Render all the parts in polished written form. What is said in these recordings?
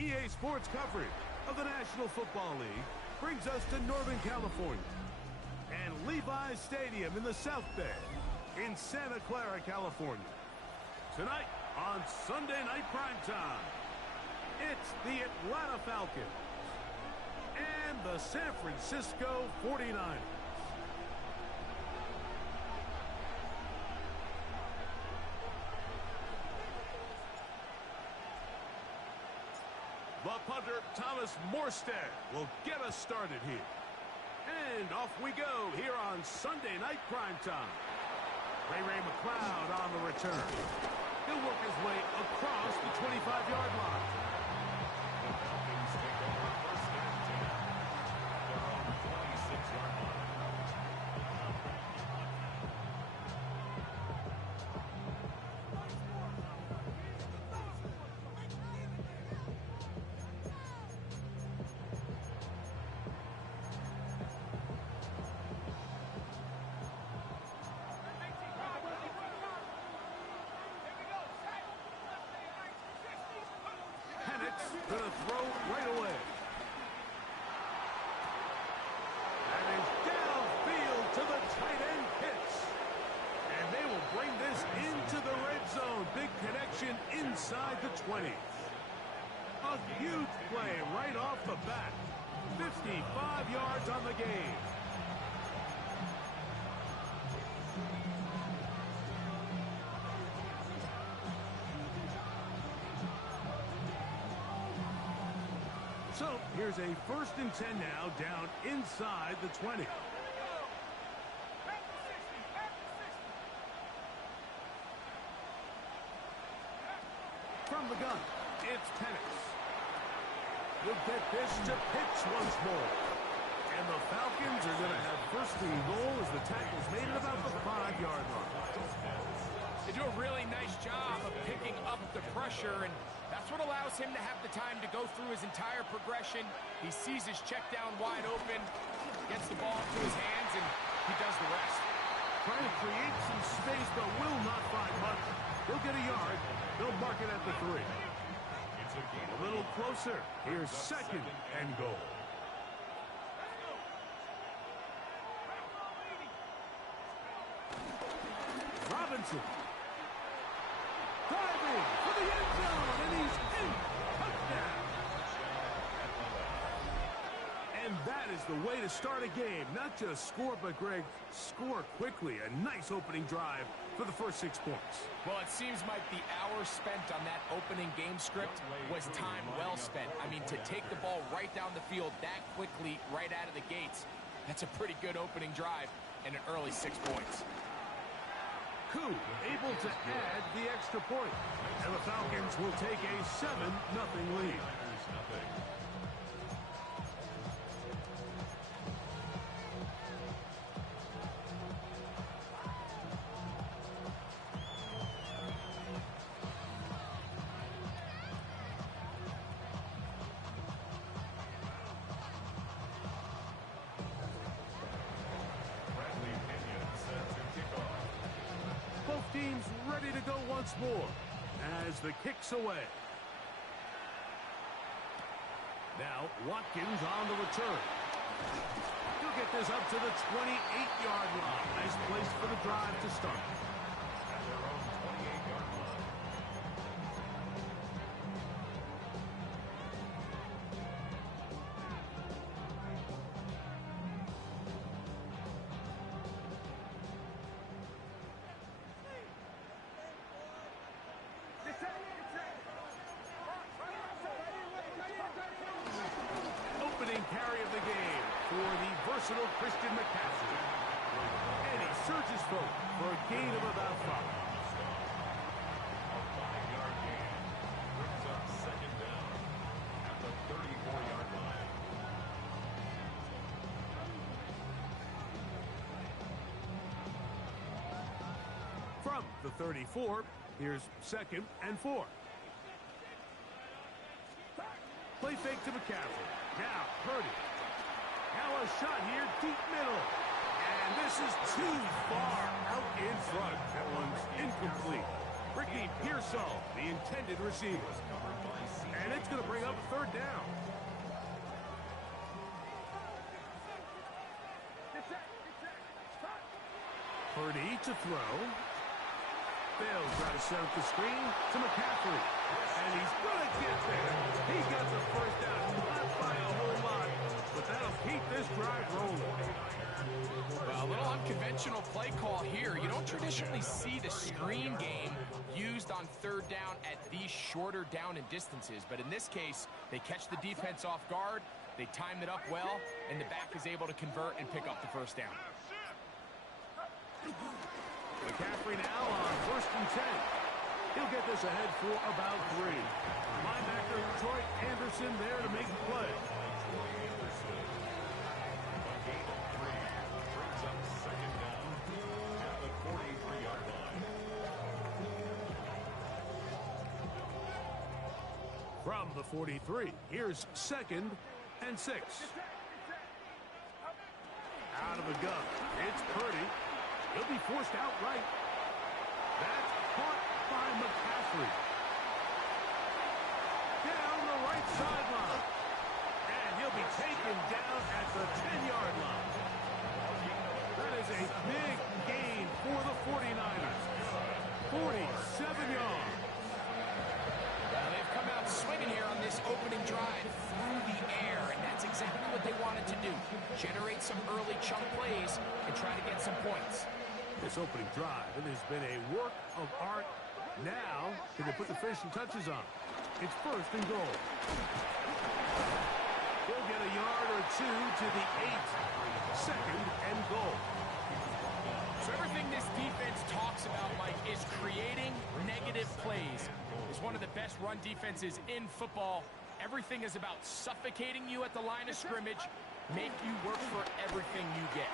EA Sports coverage of the National Football League brings us to Northern California and Levi's Stadium in the South Bay in Santa Clara, California. Tonight on Sunday Night Primetime, it's the Atlanta Falcons and the San Francisco 49ers. The punter, Thomas Morstead, will get us started here. And off we go here on Sunday Night Primetime. Ray McLeod on the return. He'll work his way across the 25-yard line. The Falcons take over first and 10. Their own 26-yard line. Gonna throw right away. That is downfield to the tight end Pitts. And they will bring this into the red zone. Big connection inside the 20. A huge play right off the bat. 55 yards on the game. So here's a 1st and 10 now, down inside the 20. From the gun, it's Penix. He'll get this to Pitts once more. And the Falcons are going to have 1st and goal as the tackle's made at about the 5-yard line. They do a really nice job of picking up the pressure, and that's what allows him to have the time to go through his entire progression. He sees his check down wide open, gets the ball into his hands, and he does the rest. Trying to create some space, but will not find much. He'll get a yard. They'll mark it at the 3. A little closer. Here's 2nd and goal. Robinson. Driving for the end zone, and he's in. Touchdown. And that is the way to start a game. Not just score, but, Greg, score quickly. A nice opening drive for the first 6 points. Well, it seems like the hour spent on that opening game script was time well spent. I mean, to take the ball right down the field that quickly right out of the gates, that's a pretty good opening drive and an early 6 points. Koo able to add the extra point. And the Falcons will take a 7-0 lead. Both teams ready to go once more as the kick's away. Now Watkins on the return. He'll get this up to the 28-yard line. Nice place for the drive to start. At their own 28-yard line. Opening carry of the game for the versatile Christian McCaffrey. And he surges forward for a gain of about 5. A 5-yard gain brings up 2nd down at the 34-yard line. From the 34, here's 2nd and 4. Play fake to McCaffrey. Now Purdy. Now a shot here, deep middle. And this is too far out in front. That one's incomplete. Ricky Pearsall, the intended receiver. And it's going to bring up a third down. Purdy to throw. They'll try to set up the screen to McCaffrey. And he's going to get there. He got the first down. Not by a whole lot, but that'll keep this drive rolling. Well, a little unconventional play call here. You don't traditionally see the screen game used on third down at these shorter down and distances. But in this case, they catch the defense off guard. They timed it up well, and the back is able to convert and pick up the first down. McCaffrey now on 1st and 10. He'll get this ahead for about 3. Linebacker Troy Anderson there to make the play. Brings up second down at the 43-yard line. From the 43, here's 2nd and 6. Out of the gun, it's Purdy. He'll be forced outright. That's caught by McCaffrey. Down the right sideline. And he'll be taken down at the 10-yard line. That is a big gain for the 49ers. 47 yards. Well, they've come out swinging here on this opening drive through the air, and that's exactly what they wanted to do. Generate some early chunk plays and try to get some points. This opening drive, it has been a work of art. Now, can they put the finishing touches on? It's 1st and goal. They'll get a yard or 2 to the 8. 2nd and goal. So everything this defense talks about, Mike, is creating negative plays. It's one of the best run defenses in football. Everything is about suffocating you at the line of scrimmage, make you work for everything you get.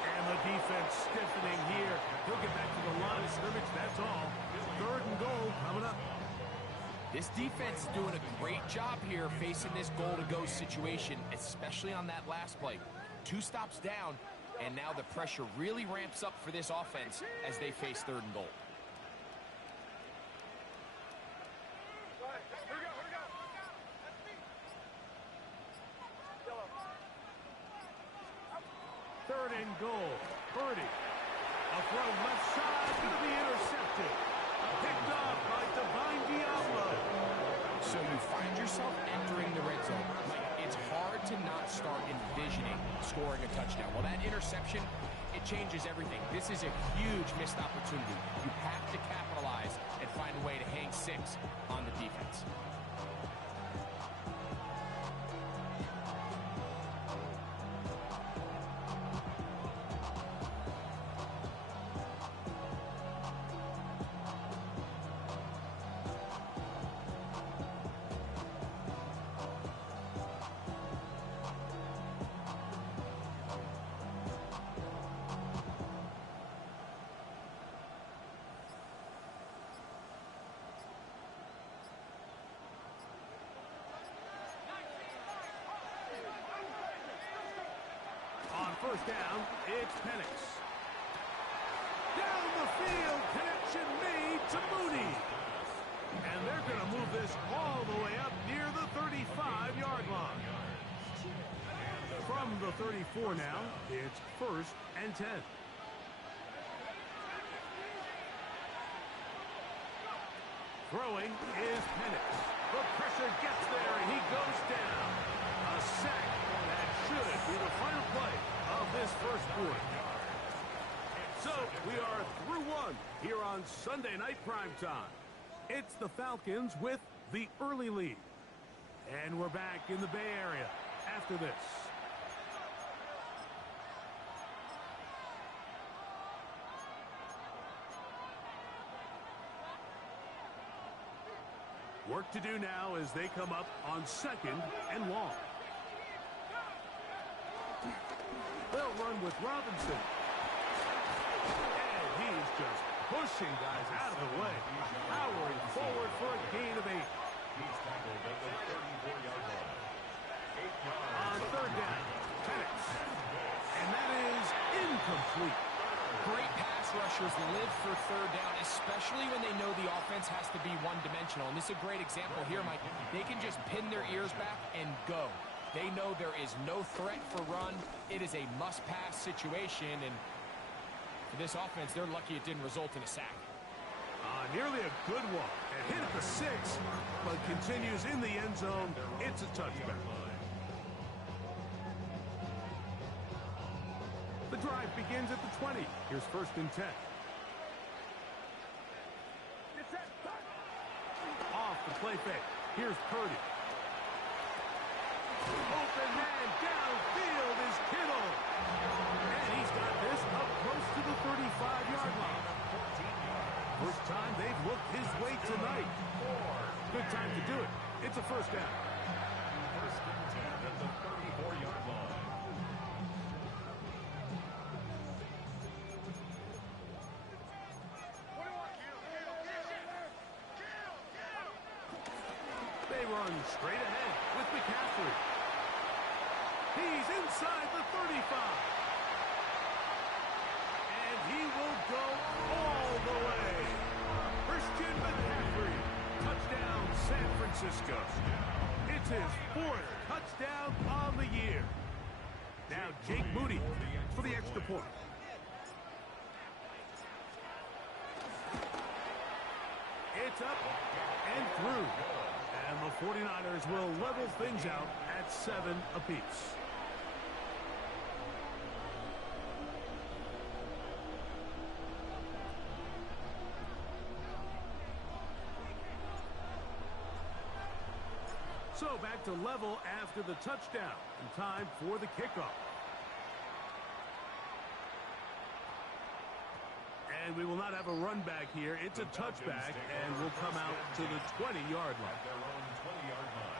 And the defense stiffening here. He'll get back to the line of scrimmage, that's all. 3rd and goal coming up. This defense is doing a great job here facing this goal-to-go situation, especially on that last play. 2 stops down, and now the pressure really ramps up for this offense as they face 3rd and goal. Third and goal. Purdy. A throw left side. Going to be intercepted. Picked off by Divine Diablo. So you find yourself entering the red zone. Like, it's hard to not start envisioning scoring a touchdown. Well, that interception, it changes everything. This is a huge missed opportunity. You have to capitalize and find a way to hang 6 on the defense. First down, it's Penix. Down the field, connection made to Mooney. And they're going to move this all the way up near the 35-yard line. From the 34 now, it's 1st and 10. Throwing is Penix. The pressure gets there, and he goes down. A sack that should be the final play of this first quarter. So we are through 1 here on Sunday Night Primetime. It's the Falcons with the early lead. And we're back in the Bay Area after this. Work to do now as they come up on 2nd and long. They'll run with Robinson. And he's just pushing guys out of the way. Powering forward for a gain of 8. He's tackled at the 34-yard line. 8 yards. On 3rd down, Penix. And that is incomplete. Great pass rush rushers live for third down, especially when they know the offense has to be one-dimensional. And this is a great example here, Mike. They can just pin their ears back and go. They know there is no threat for run. It is a must-pass situation, and for this offense, they're lucky it didn't result in a sack. Nearly a good one. And hit at the 6, but continues in the end zone. It's a touchback. The drive begins at the 20. Here's 1st and 10. Off the play fake. Here's Purdy. Open man downfield is Kittle. And he's got this up close to the 35-yard line. First time they've looked his way tonight. Good time to do it. It's a 1st down. 1st and 10 at the 34-yard line. They run straight ahead with McCaffrey. He's inside the 35. And he will go all the way. Christian McCaffrey. Touchdown, San Francisco. It's his 4th touchdown on the year. Now Jake Moody for the extra point. It's up and through. And the 49ers will level things out at 7 apiece. So back to level after the touchdown. And time for the kickoff. And we will not have a run back here. It's a touchback, and we'll come out to the 20-yard line. At their own 20-yard line.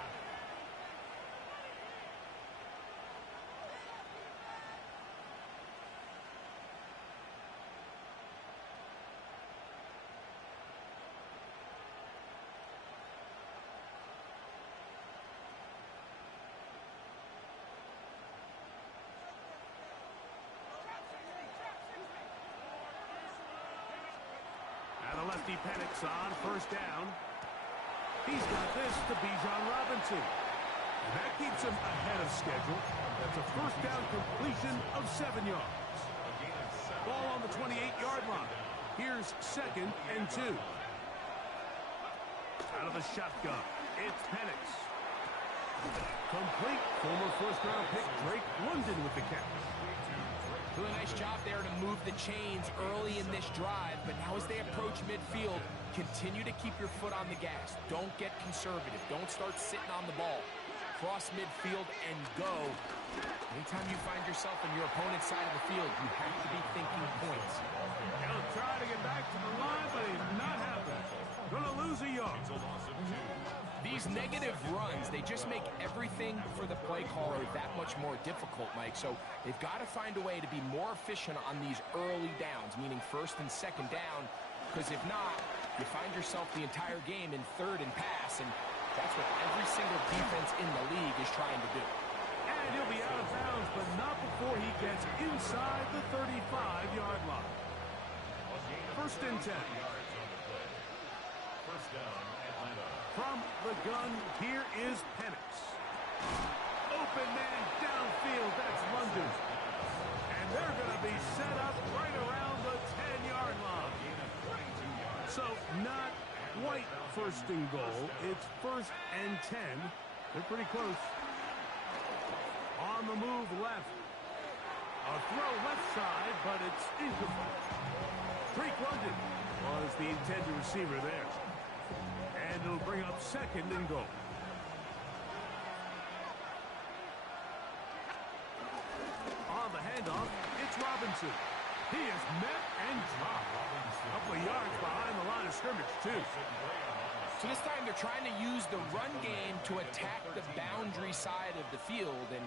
The lefty panics on 1st down. He's got this to Bijan Robinson. And that keeps him ahead of schedule. That's a 1st down completion of 7 yards. Ball on the 28-yard line. Here's 2nd and 2. Out of the shotgun, it's Penix. Complete. Former 1st-round pick Drake London with the catch. Doing a nice job there to move the chains early in this drive, but now as they approach midfield, continue to keep your foot on the gas. Don't get conservative. Don't start sitting on the ball. Cross midfield and go. Anytime you find yourself on your opponent's side of the field, you have to be thinking points. He'll try to get back to the line, but he's not happening. Gonna lose a yard. These negative runs, they just make everything for the play caller that much more difficult, Mike. So they've got to find a way to be more efficient on these early downs, meaning 1st and 2nd down, because if not, you find yourself the entire game in 3rd and pass, and that's what every single defense in the league is trying to do. And he'll be out of bounds, but not before he gets inside the 35-yard line. 1st and 10. 1st down, Atlanta. From the gun, here is Penix. Open man downfield, that's London. And they're going to be set up right around the 10-yard line. So not quite 1st and goal. It's 1st and 10. They're pretty close. On the move left. A throw left side, but it's incomplete. Drake London was the intended receiver there. And it'll bring up 2nd and goal. On the handoff, it's Robinson. He is met and dropped. A couple of yards behind the line of scrimmage, too. So this time they're trying to use the run game to attack the boundary side of the field, and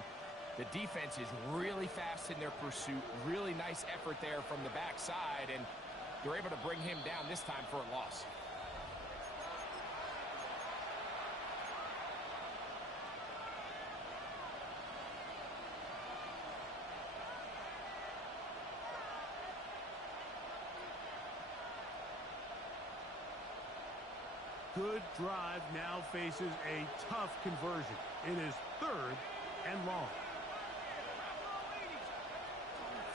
the defense is really fast in their pursuit. Really nice effort there from the backside, and they're able to bring him down this time for a loss. good drive now faces a tough conversion. It is 3rd and long.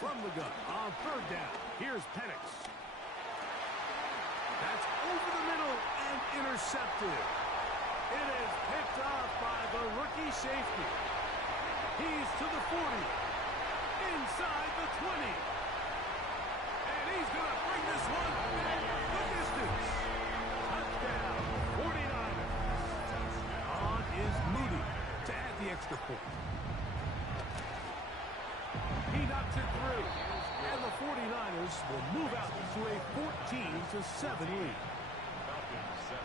From the gun on 3rd down. Here's Penix. That's over the middle and intercepted. It is picked off by the rookie safety. He's to the 40. Inside the 20. And he's going to bring this one back the distance. Touchdown, 49ers. On is Moody to add the extra point. He knocks it through. And the 49ers will move out to a 14-7 lead. Falcons 7.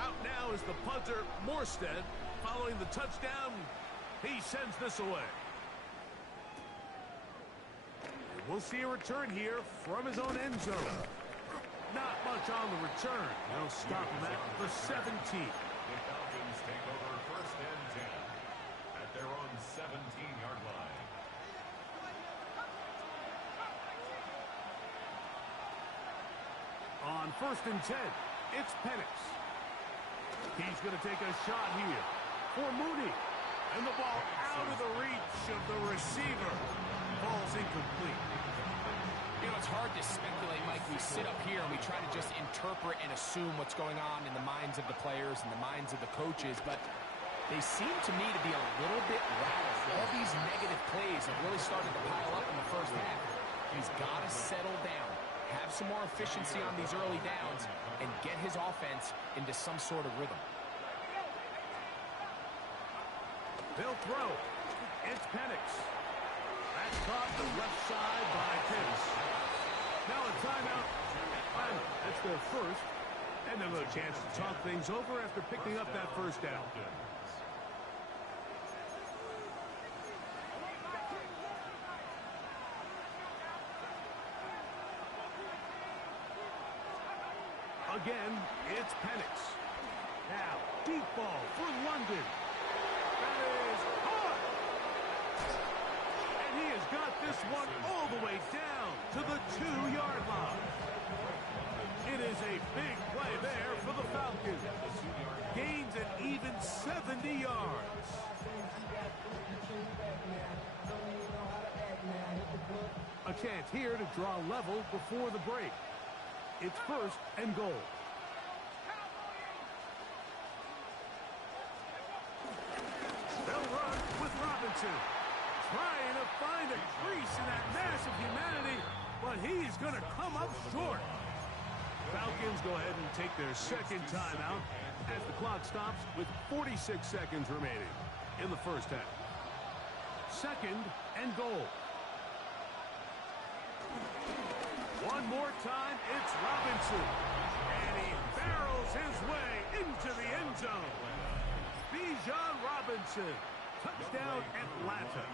Out now is the punter, Morstead. Following the touchdown, he sends this away. And we'll see a return here from his own end zone. Not much on the return. They'll stop him at the 17. The Falcons take over 1st and 10 at their own 17-yard line. On 1st and 10, it's Penix. He's going to take a shot here for Moody. And the ball out of the reach of the receiver. Ball's incomplete. You know, it's hard to speculate, Mike. We sit up here and we try to just interpret and assume what's going on in the minds of the players and the minds of the coaches, but they seem to me to be a little bit rattled. All these negative plays have really started to pile up in the first half. He's got to settle down, have some more efficiency on these early downs, and get his offense into some sort of rhythm. They'll throw. It's Penix. That's caught the left side by Penix. Now a timeout. That's their first. And another chance to talk things over after picking up that first down. Again, it's Penix. Now, deep ball for London. That is hard. And he has got this one all the way down to the 2-yard line. It is a big play there for the Falcons. Gains an even 70 yards. A chance here to draw level before the break. It's 1st and goal. They'll run with Robinson. Trying to find a crease in that mass of humanity, but he's going to come up short. Falcons go ahead and take their second timeout as the clock stops with 46 seconds remaining in the first half. 2nd and goal. One more time, it's Robinson. And he barrels his way into the end zone. Bijan Robinson. Touchdown, Atlanta.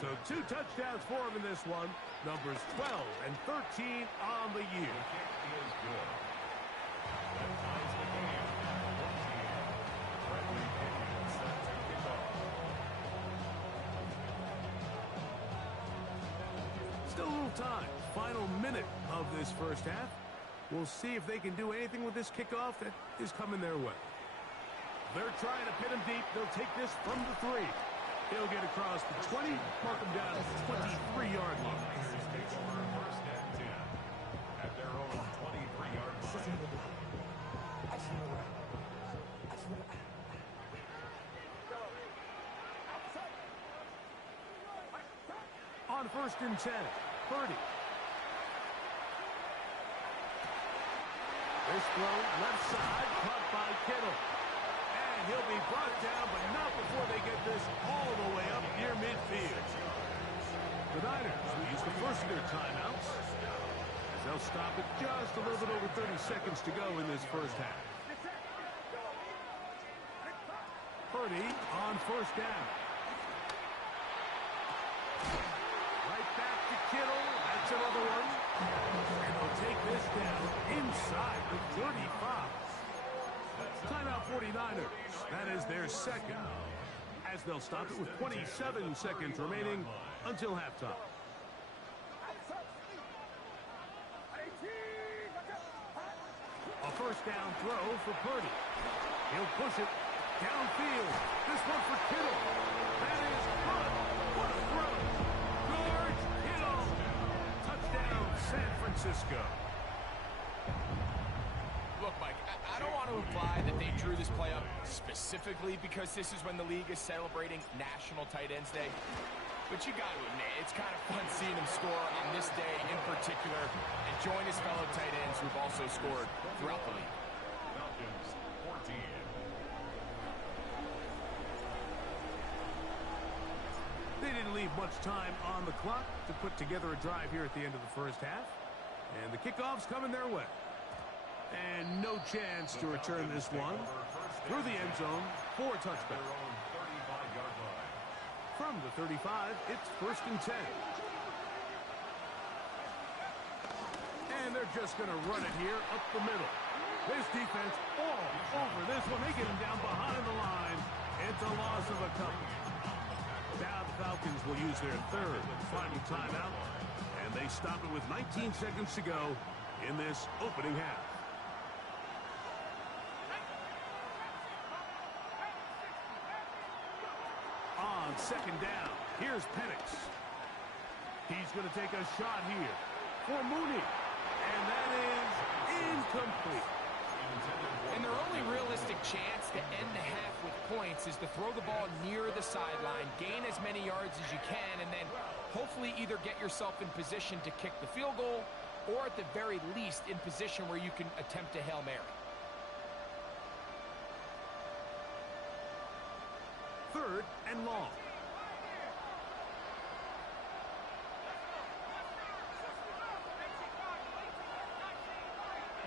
So 2 touchdowns for him in this one. Numbers 12 and 13 on the year. Still a little time. Final minute of this first half. We'll see if they can do anything with this kickoff that is coming their way. They're trying to pin him deep. They'll take this from the 3. He'll get across the 20, mark him down at the 23-yard line. First and 10 at their own 23-yard line. On 1st and 10, Purdy. This throw left side, caught by Kittle. And he'll be brought down, but not before they get this all the way up near midfield. The Niners will use the first of their timeouts, as they'll stop it just a little bit over 30 seconds to go in this first half. Purdy on 1st down. Right back to Kittle. That's another one. And they'll take this down inside the 35. Timeout 49ers. That is their second. As they'll stop it with 27 seconds remaining until halftime. first down throw for Purdy. He'll push it downfield. This one for Kittle. That is good. What a throw. George Kittle. Touchdown, San Francisco. Look, Mike, I don't want to imply that they drew this play up specifically because this is when the league is celebrating National Tight Ends Day. But you got to admit, it's kind of fun seeing him score on this day in particular and join his fellow tight ends who've also scored throughout the league. Falcons 14. They didn't leave much time on the clock to put together a drive here at the end of the first half. And the kickoff's coming their way. And no chance to return this one through the end zone for a touchback. From the 35, it's 1st and 10. And they're just going to run it here up the middle. This defense all over this one. They get him down behind the line. It's a loss of a couple. Now the Falcons will use their third final timeout. And they stop it with 19 seconds to go in this opening half. On second down, here's Penix. He's going to take a shot here for Mooney. And that is incomplete. And their only realistic chance to end the half with points is to throw the ball near the sideline, gain as many yards as you can, and then hopefully either get yourself in position to kick the field goal or at the very least in position where you can attempt a Hail Mary. Third and long.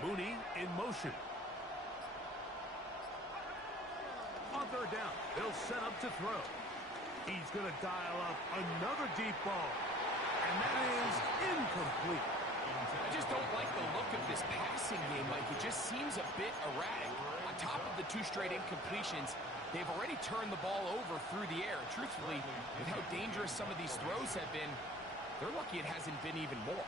Mooney in motion. On third down, they'll set up to throw. He's going to dial up another deep ball. And that is incomplete. I just don't like the look of this passing game, Mike. It just seems a bit erratic. On top of the 2 straight incompletions, they've already turned the ball over through the air. Truthfully, with how dangerous some of these throws have been, they're lucky it hasn't been even more.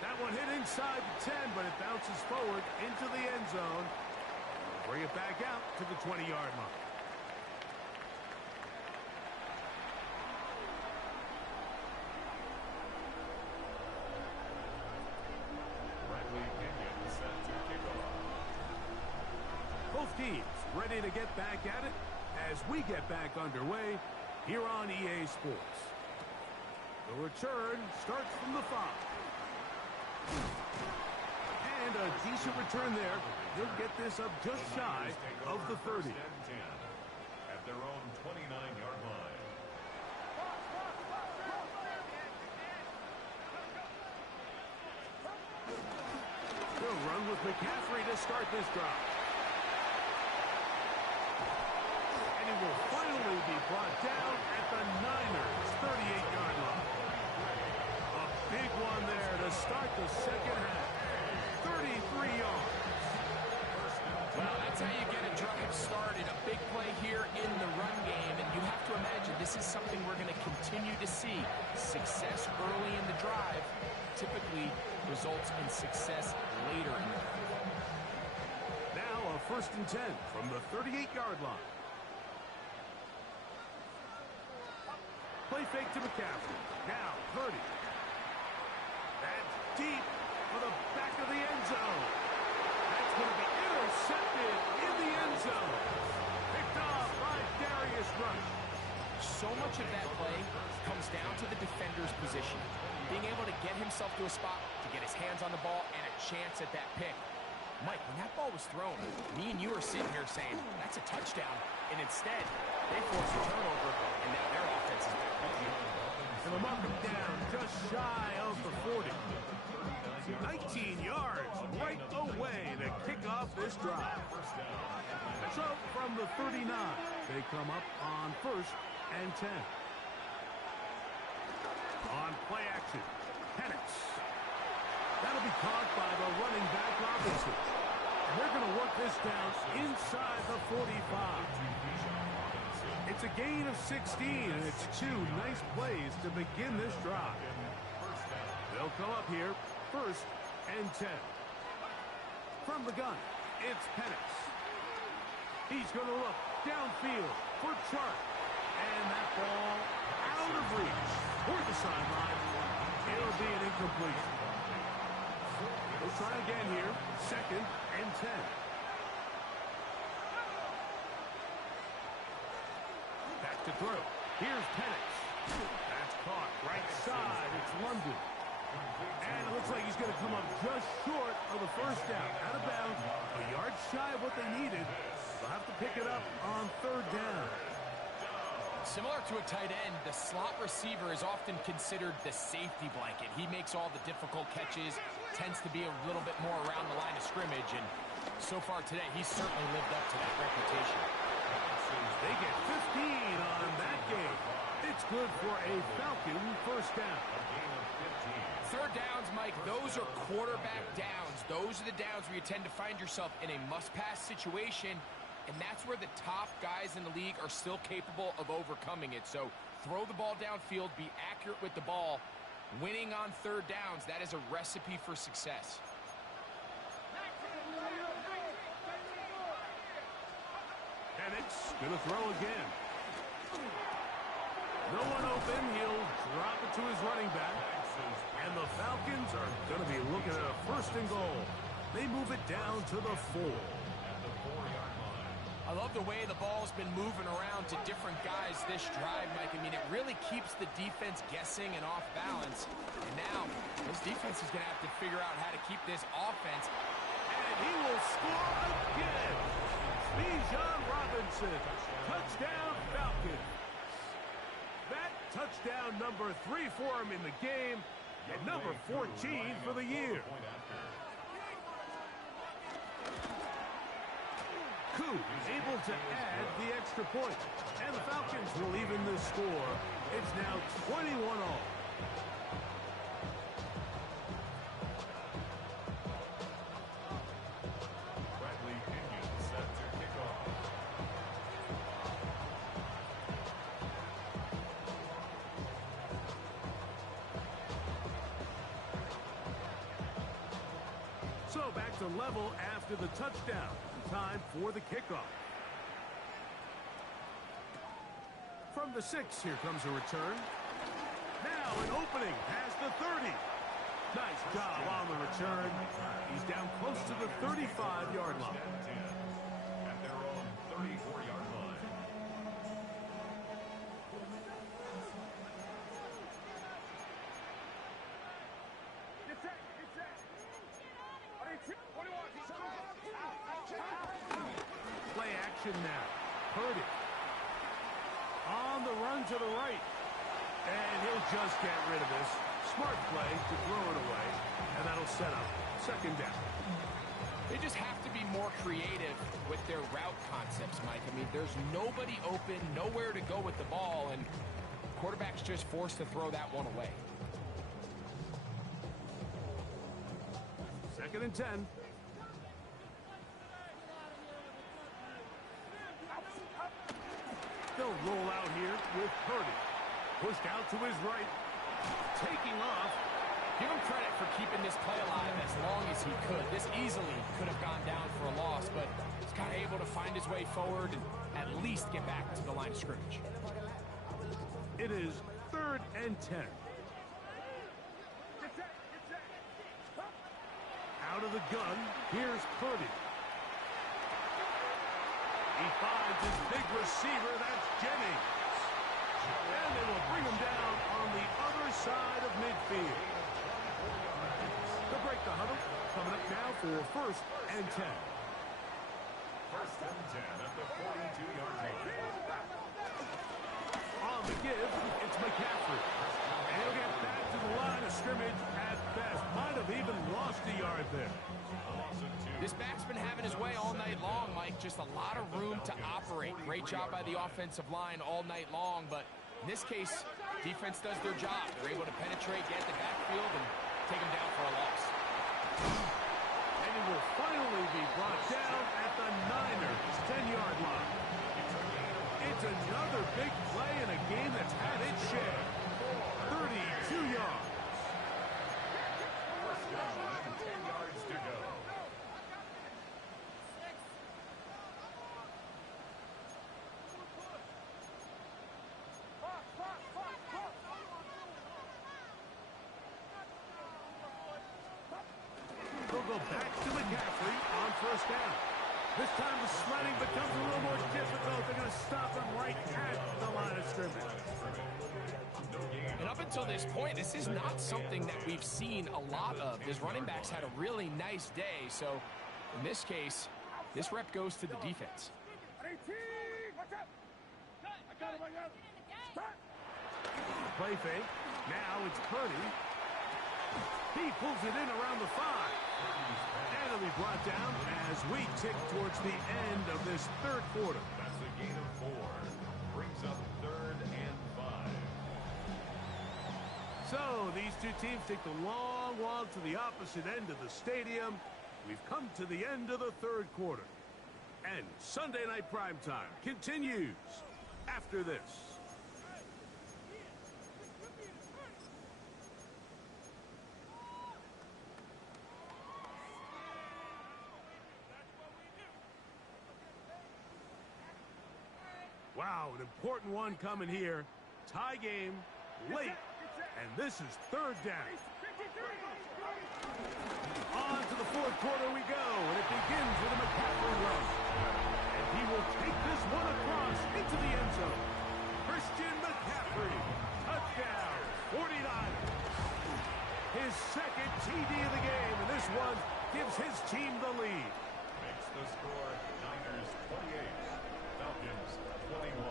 That one hit inside the 10, but it bounces forward into the end zone. Bring it back out to the 20-yard line. Both teams ready to get back at it as we get back underway here on EA Sports. The return starts from the 5. And a decent return there. He'll get this up just shy of the 30. At their own 29-yard line. He'll run with McCaffrey to start this drive. And he will finally be brought down at the Niners' 38-yard line. A big one there to start the second half. 33 yards. Well, that's how you get a drive started. A big play here in the run game. And you have to imagine this is something we're going to continue to see. Success early in the drive typically results in success later in the drive. Now a 1st and 10 from the 38-yard line. Play fake to McCaffrey. Now Purdy. That's deep for the back of the end zone. That's going to be intercepted in the end zone. Picked off by Darius Rush. So much of that play comes down to the defender's position. Being able to get himself to a spot to get his hands on the ball and a chance at that pick. Mike, when that ball was thrown, me and you are sitting here saying, that's a touchdown. And instead, they forced a turnover, and now their offense is back. And they'll mark him down just shy of the 40. 19 yards right away to kick off this drive. So from the 39, they come up on 1st and 10. On play action, Penix. That'll be caught by the running back Robinson. And they're going to work this down inside the 45. It's It's a gain of 16, and it's two nice plays to begin this drive. They'll come up here, 1st and 10. From the gun, it's Penix. He's going to look downfield for Chark. And that ball out of reach toward the sideline. It'll be an incompletion. We'll try again here, 2nd and 10. Back to throw. Here's Penix. That's caught right side. It's London. And it looks like he's going to come up just short of the 1st down. Out of bounds, a yard shy of what they needed. They'll have to pick it up on 3rd down. Similar to a tight end, the slot receiver is often considered the safety blanket. He makes all the difficult catches, tends to be a little bit more around the line of scrimmage, and so far today, he's certainly lived up to that reputation. They get 15 on that game. It's good for a Falcon 1st down. 3rd downs, Mike, those are quarterback downs. Those are the downs where you tend to find yourself in a must-pass situation, and that's where the top guys in the league are still capable of overcoming it. So throw the ball downfield, be accurate with the ball. Winning on 3rd downs, that is a recipe for success. Penix going to throw again. No one open. He'll drop it to his running back. And the Falcons are going to be looking at a 1st and goal. They move it down to the 4. I love the way the ball's been moving around to different guys this drive, Mike. I mean, it really keeps the defense guessing and off balance. And now, this defense is going to have to figure out how to keep this offense. And he will score again. Bijan Robinson. Touchdown, Falcons. That touchdown number 3 for him in the game. And number 14 for the year. Koo able to add the extra point. And the Falcons will even the score. It's now 21-all. So back to level after the touchdown. Time for the kickoff. From the 6, here comes a return. Now an opening past the 30. Nice job on the return. He's down close to the 35-yard line. And they're on 34-yard line. Play action now. Purdy. On the run to the right. And he'll just get rid of this. Smart play to throw it away. And that'll set up 2nd down. They just have to be more creative with their route concepts, Mike. I mean, there's nobody open, nowhere to go with the ball, and quarterback's just forced to throw that one away. 2nd and 10. They'll roll out here with Purdy. Pushed out to his right. Taking off. Give him credit for keeping this play alive as long as he could. This easily could have gone down for a loss, but he's kind of able to find his way forward and at least get back to the line of scrimmage. It is 3rd and 10. Out of the gun, here's Purdy. He finds his big receiver, that's Jennings. And they will bring him down on the other side of midfield. They'll break the huddle. Coming up now for 1st and 10. 1st and 10 at the 42-yard line. On the give, it's McCaffrey. And he'll get back to the line of scrimmage at best. Might have even lost a yard there. This back's been having his way all night long, Mike. Just a lot of room to operate. Great job by the offensive line all night long, but in this case, defense does their job. They're able to penetrate, get the backfield, and take him down for a loss. And he will finally be brought down at the Niners' 10-yard line. It's another big play in a game that's had its share. 32 yards. First down, 10 yards to go. They'll go back to McCaffrey on first down. This time the sledding becomes a little more difficult. They're going to stop him right at the line of scrimmage. And up until this point, this is not something that we've seen a lot of. His running backs had a really nice day. So in this case, this rep goes to the defense. Play fake. Now it's Purdy. He pulls it in around the 5. And it'll be brought down as we tick towards the end of this third quarter. That's a gain of 4. Brings up 3rd and 5. So these two teams take the long walk to the opposite end of the stadium. We've come to the end of the third quarter. And Sunday Night Primetime continues after this. Wow, an important one coming here. Tie game, late, and this is third down. On to the fourth quarter we go, and it begins with a McCaffrey run. And he will take this one across into the end zone. Christian McCaffrey, touchdown, 49ers. His second TD of the game, and this one gives his team the lead. Makes the score Niners 28, Falcons 21.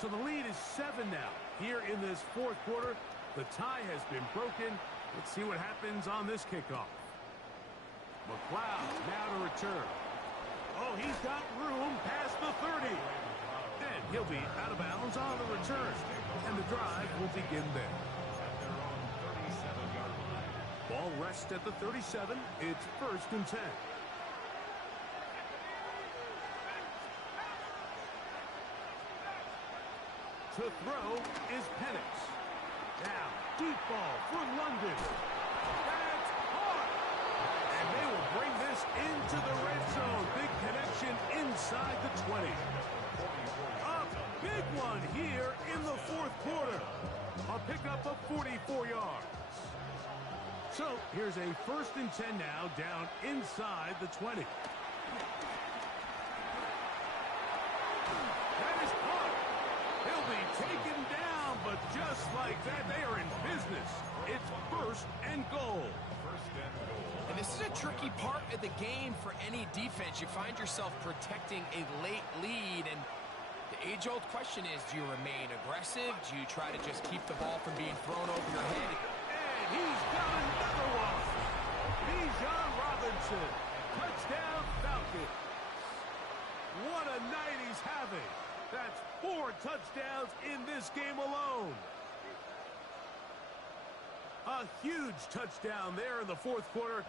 So the lead is 7 now. Here in this fourth quarter, the tie has been broken. Let's see what happens on this kickoff. McLeod now to return. Oh, he's got room past the 30. And he'll be out of bounds on the return. And the drive will begin there. At their own 37-yard line. Ball rests at the 37. It's 1st and 10. To throw is Penix. Now, deep ball for London. That's caught. And they will bring this into the red zone. Big connection inside the 20. A big one here in the fourth quarter. A pickup of 44 yards. So, here's a 1st and 10 now down inside the 20. That is caught. He'll be taken down, but just like that, they are in business. It's 1st and goal. 1st and goal. And this is a tricky part of the game for any defense. You find yourself protecting a late lead, and the age-old question is, do you remain aggressive? Do you try to just keep the ball from being thrown over your head? And he's got another one. Bijan Robinson. Touchdown Falcons. What a night he's having. That's 4 touchdowns in this game alone. A huge touchdown there in the fourth quarter,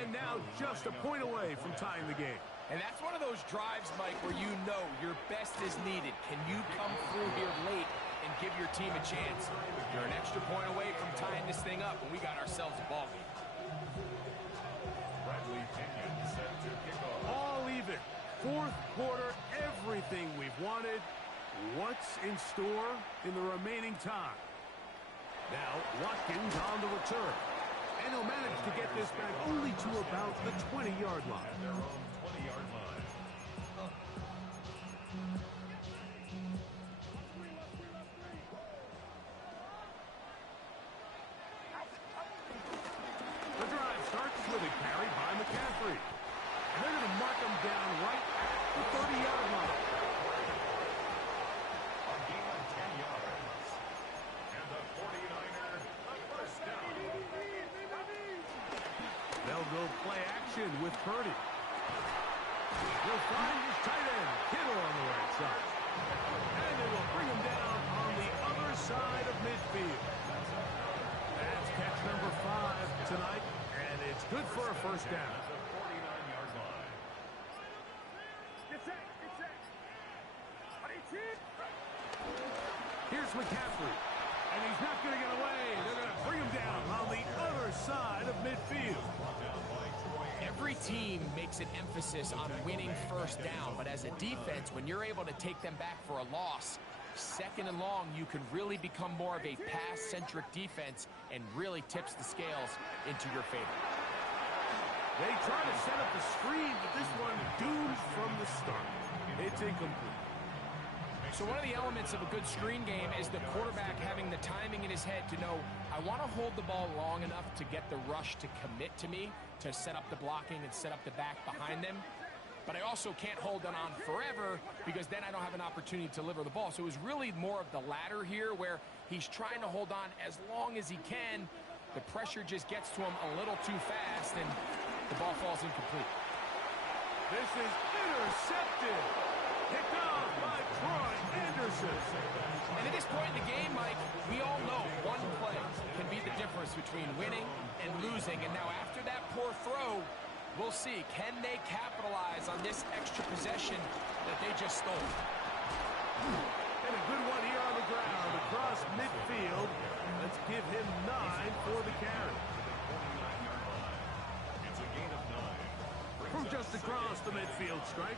and now just a point away from tying the game. And that's one of those drives, Mike, where you know your best is needed. Can you come through here late and give your team a chance? You're an extra point away from tying this thing up, and we got ourselves a ball game. Bradley Pinion set to kick off. All even. Fourth quarter, everything we've wanted. What's in store in the remaining time? Now, Watkins on the return. And he'll manage to get this back only to about the 20-yard line. At their own 20-yard line. The drive starts with a carry by McCaffrey. And they're going to mark him down right at the 30-yard line. A gain of 10 yards. And the 49er, a 1st down. They'll go play action with Purdy. He'll find his tight end, Kittle, on the right side. And they will bring him down on the other side of midfield. That's catch number 5 tonight, and it's good for a first down. At the 49-yard line. Here's McCaffrey, and he's not going to get away. They're going to bring him down on the other side of midfield. Every team makes an emphasis on winning first down, but as a defense, when you're able to take them back for a loss, second and long, you can really become more of a pass-centric defense and really tips the scales into your favor. They try to set up the screen, but this one doomed from the start. It's incomplete. So one of the elements of a good screen game is the quarterback having the timing in his head to know, I want to hold the ball long enough to get the rush to commit to me, to set up the blocking and set up the back behind them. But I also can't hold it on forever because then I don't have an opportunity to deliver the ball. So it was really more of the latter here where he's trying to hold on as long as he can. The pressure just gets to him a little too fast and the ball falls incomplete. This is intercepted. Picked off by Troy Anderson. And at this point in the game, Mike, we all know one play can be the difference between winning and losing. And now after that poor throw, we'll see, can they capitalize on this extra possession that they just stole? And a good one here on the ground across midfield. Let's give him 9 for the carry. It's a gain of 9. From just across the midfield stripe,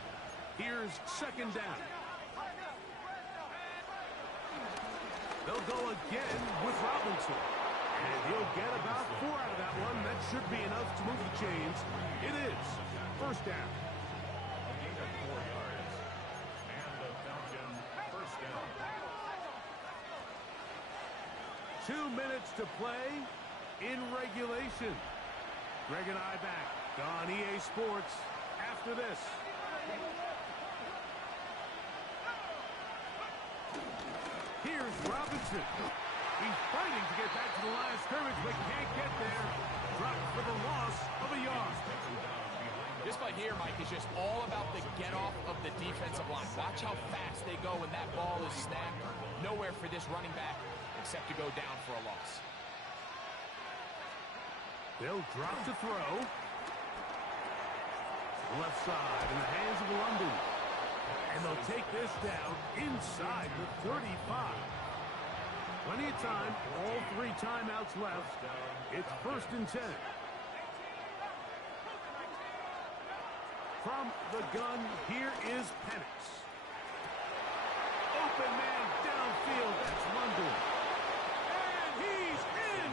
here's second down. They'll go again with Robinson. And he'll get about 4 out of that one. That should be enough to move the chains. It is first down. A gain of 4 yards. And the Falcon first down. 2 minutes to play in regulation. Greg and I back on EA Sports after this. Here's Robinson. He's fighting to get back to the line of scrimmage, but can't get there. Dropped for the loss of a yard. This play here, Mike, is just all about the get-off of the defensive line. Watch how fast they go when that ball is snapped. Nowhere for this running back except to go down for a loss. They'll drop to throw. Left side in the hands of London. And they'll take this down inside the 35. Plenty of time. All 3 timeouts left. It's first and 10. From the gun, here is Penix. Open man downfield. That's London. And he's in.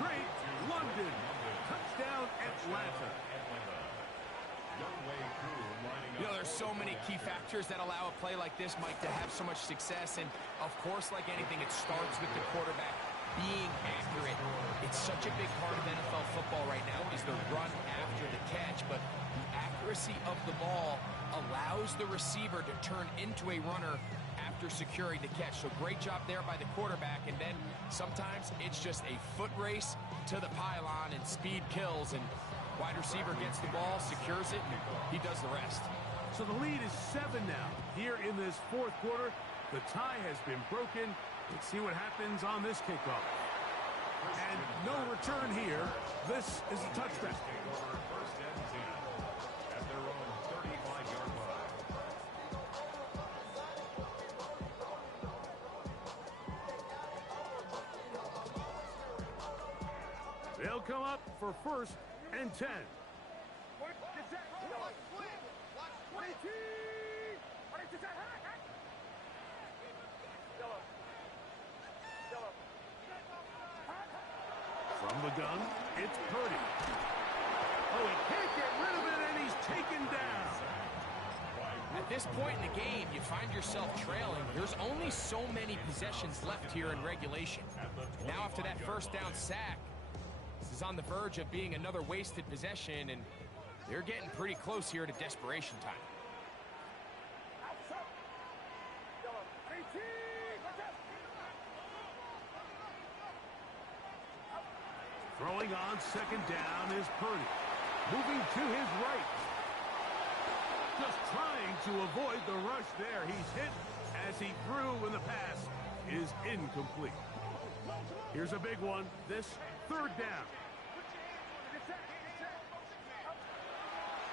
Great London. Touchdown Atlanta. You know, there's so many key factors that allow a play like this, Mike, to have so much success. And, of course, like anything, it starts with the quarterback being accurate. It's such a big part of NFL football right now is the run after the catch. But the accuracy of the ball allows the receiver to turn into a runner after securing the catch. So great job there by the quarterback. And then sometimes it's just a foot race to the pylon and speed kills. And wide receiver gets the ball, secures it, and he does the rest. So the lead is 7 now. Here in this 4th quarter, the tie has been broken. Let's see what happens on this kickoff. And no return here. This is a touchdown. First and 10 at their own 35-yard line. They'll come up for first and 10. From the gun, it's Purdy. Oh, he can't get rid of it, and he's taken down. At this point in the game, you find yourself trailing. There's only so many possessions left here in regulation. Now after that first down sack, this is on the verge of being another wasted possession, and they're getting pretty close here to desperation time. Throwing on second down is Purdy. Moving to his right. Just trying to avoid the rush there. He's hit as he threw when the pass is incomplete. Here's a big one. This third down.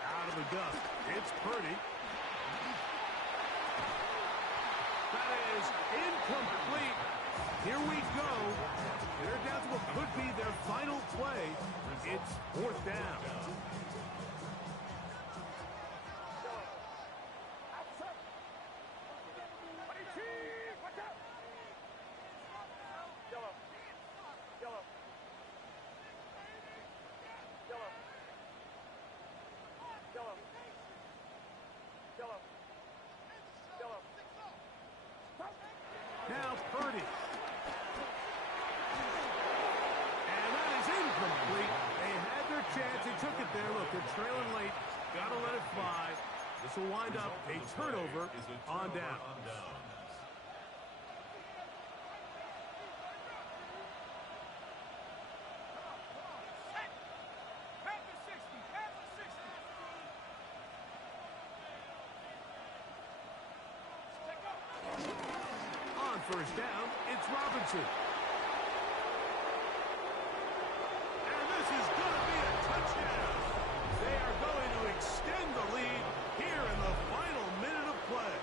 Out of the dust. It's Purdy. That is incomplete. Here we go. They're down to what could be their final play. It's fourth down. Now Purdy. And that is incomplete. They had their chance. They took it there. Look, they're trailing late. Got to let it fly. This will wind up a turnover on down. On first down, it's Robinson. And this is going to be a touchdown. They are going to extend the lead here in the final minute of play.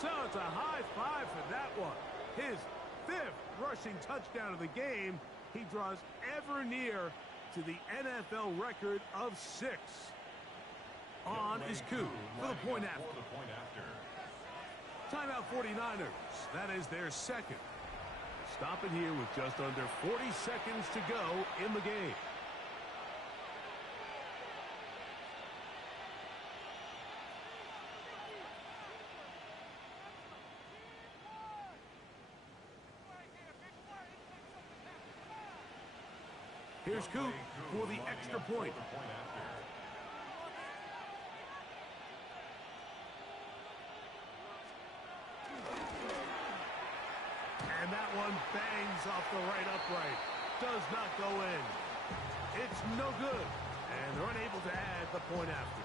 So it's a high five for that one. His fifth rushing touchdown of the game. He draws ever near to the NFL record of 6. On is Koo for the point after. Timeout 49ers. That is their second. Stopping here with just under 40 seconds to go in the game. Here's Coop for the extra point. And that one bangs off the right upright. Does not go in. It's no good. And they're unable to add the point after.